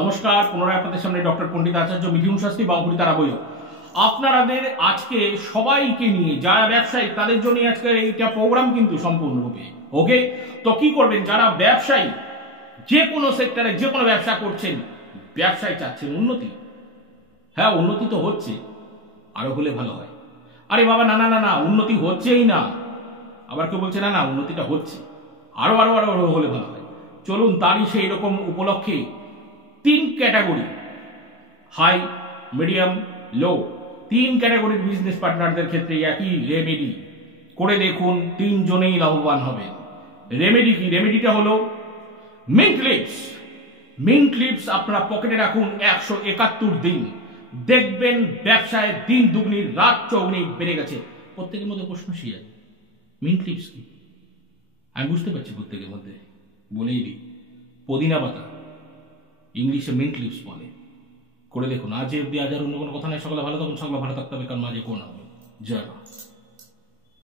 নমস্কার, পুনরায় আপনাদের সামনে ডক্টর পণ্ডিত আচার্য মিথুন শাস্ত্রী বাউপুরি তারা বইও। আপনাদের আজকে সবাইকে নিয়ে যারা ব্যবসায়ী তাদের জন্য আজকে এইটা প্রোগ্রাম কিন্তু সম্পূর্ণরূপে ওকে। তো কি করবেন যারা ব্যবসায়ী, যে কোনো সেক্টরে যে কোনো ব্যবসা করছেন, ব্যবসায় চাচ্ছেন উন্নতি। হ্যাঁ, উন্নতি তো হচ্ছে, আরো হলে ভালো হয়। আরে বাবা, না না না না, উন্নতি হচ্ছেই না। আবার কেউ বলছে না না উন্নতিটা হচ্ছে, আরো আরো আরো আরো হলে ভালো হয়। চলুন তারই সেই রকম উপলক্ষে 3 ক্যাটাগরি, হাই, মিডিয়াম, লো, 3 ক্যাটাগরির বিজনেস পার্টনারদের ক্ষেত্রে একই রেমেডি করে দেখুন, 3 জনেই লাভবান হবে। রেমেডি কি? রেমেডিটা হলো মিন্ট লিপস। মিন্ট লিপস আপনারা পকেটে রাখুন 171 দিন, দেখবেন ব্যবসায় দিন দুগুনি রাত চৌগুনি বেড়ে গেছে। প্রত্যেকের মধ্যে প্রশ্ন শিয়া, মিন্ট লিপস কি? আমি বুঝতে পারছি প্রত্যেকের মধ্যে, বলেই দিই, পুদিনা পাতা, ইংলিশে মিন্ট লিপস বলে। করে দেখুন, আজ অব্দি আজ আর অন্য কোনো কথা নাই। সকালে ভালো থাকুন, সকালে ভালো থাকতে হবে, কারণ মাঝে কোন হবে। জয় মা।